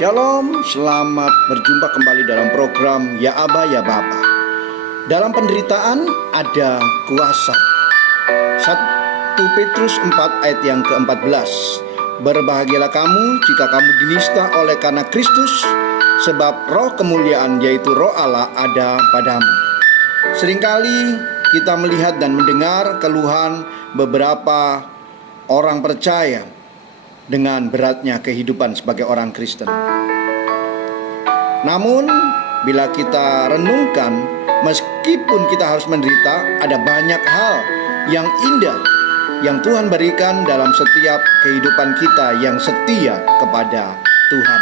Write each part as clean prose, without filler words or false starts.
Shalom, selamat berjumpa kembali dalam program Ya Aba Ya Bapa. Dalam penderitaan ada kuasa. 1 Petrus 4 ayat yang ke-14. Berbahagialah kamu jika kamu dinista oleh karena Kristus, sebab roh kemuliaan yaitu roh Allah ada padamu. Seringkali kita melihat dan mendengar keluhan beberapa orang percaya dengan beratnya kehidupan sebagai orang Kristen. Namun, bila kita renungkan, meskipun kita harus menderita, ada banyak hal yang indah yang Tuhan berikan dalam setiap kehidupan kita yang setia kepada Tuhan.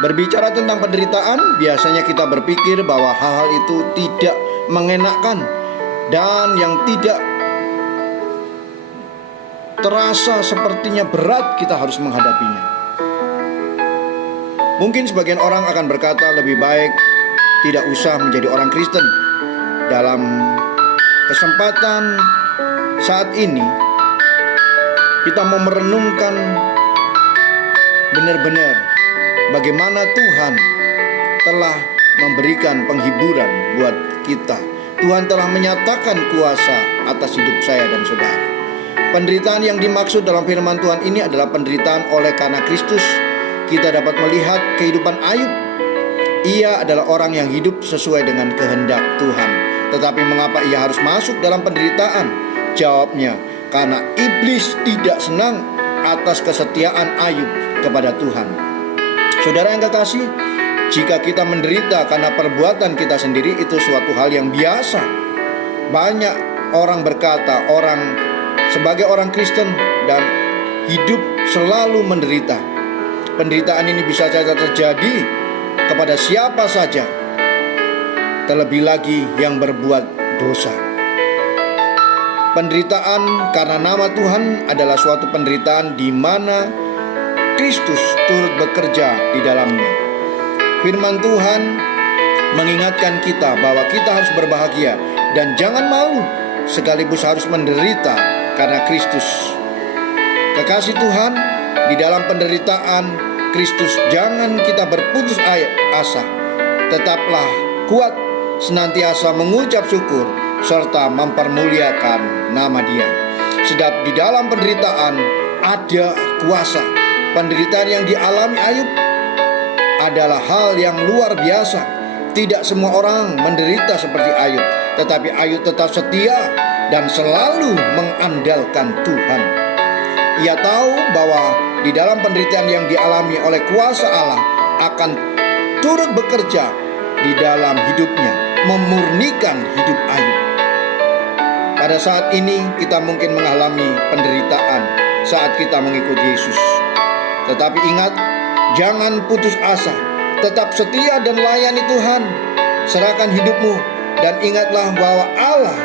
Berbicara tentang penderitaan, biasanya kita berpikir bahwa hal-hal itu tidak mengenakan dan yang tidak terasa sepertinya berat kita harus menghadapinya. Mungkin sebagian orang akan berkata lebih baik tidak usah menjadi orang Kristen. Dalam kesempatan saat ini kita mau merenungkan benar-benar bagaimana Tuhan telah memberikan penghiburan buat kita. Tuhan telah menyatakan kuasa atas hidup saya dan saudara. Penderitaan yang dimaksud dalam firman Tuhan ini adalah penderitaan oleh karena Kristus. Kita dapat melihat kehidupan Ayub. Ia adalah orang yang hidup sesuai dengan kehendak Tuhan. Tetapi mengapa ia harus masuk dalam penderitaan? Jawabnya, karena iblis tidak senang atas kesetiaan Ayub kepada Tuhan. Saudara yang kekasih, jika kita menderita karena perbuatan kita sendiri, itu suatu hal yang biasa. Banyak orang berkata, sebagai orang Kristen dan hidup selalu menderita. Penderitaan ini bisa saja terjadi kepada siapa saja, terlebih lagi yang berbuat dosa. Penderitaan karena nama Tuhan adalah suatu penderitaan di mana Kristus turut bekerja di dalamnya. Firman Tuhan mengingatkan kita bahwa kita harus berbahagia dan jangan malu, sekaligus harus menderita karena Kristus. Kekasih Tuhan, di dalam penderitaan Kristus jangan kita berputus asa. Tetaplah kuat, senantiasa mengucap syukur serta mempermuliakan nama Dia. Sebab di dalam penderitaan ada kuasa. Penderitaan yang dialami Ayub adalah hal yang luar biasa. Tidak semua orang menderita seperti Ayub, tetapi Ayub tetap setia dan selalu mengandalkan Tuhan. Ia tahu bahwa di dalam penderitaan yang dialami oleh kuasa Allah akan turut bekerja di dalam hidupnya, memurnikan hidup Ayub. Pada saat ini kita mungkin mengalami penderitaan saat kita mengikuti Yesus. Tetapi ingat, jangan putus asa, tetap setia dan layani Tuhan. Serahkan hidupmu dan ingatlah bahwa Allah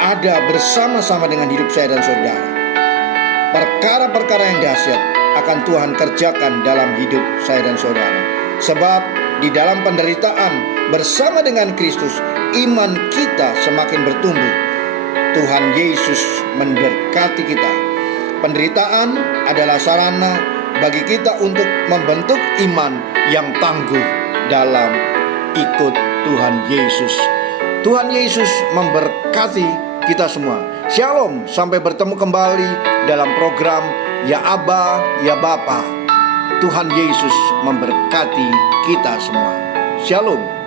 ada bersama-sama dengan hidup saya dan saudara. Perkara-perkara yang dahsyat akan Tuhan kerjakan dalam hidup saya dan saudara. Sebab di dalam penderitaan bersama dengan Kristus, iman kita semakin bertumbuh. Tuhan Yesus memberkati kita. Penderitaan adalah sarana bagi kita untuk membentuk iman yang tangguh dalam ikut Tuhan Yesus. Tuhan Yesus memberkati kita semua. Shalom, sampai bertemu kembali dalam program Ya Aba Ya Bapa. Tuhan Yesus memberkati kita semua. Shalom.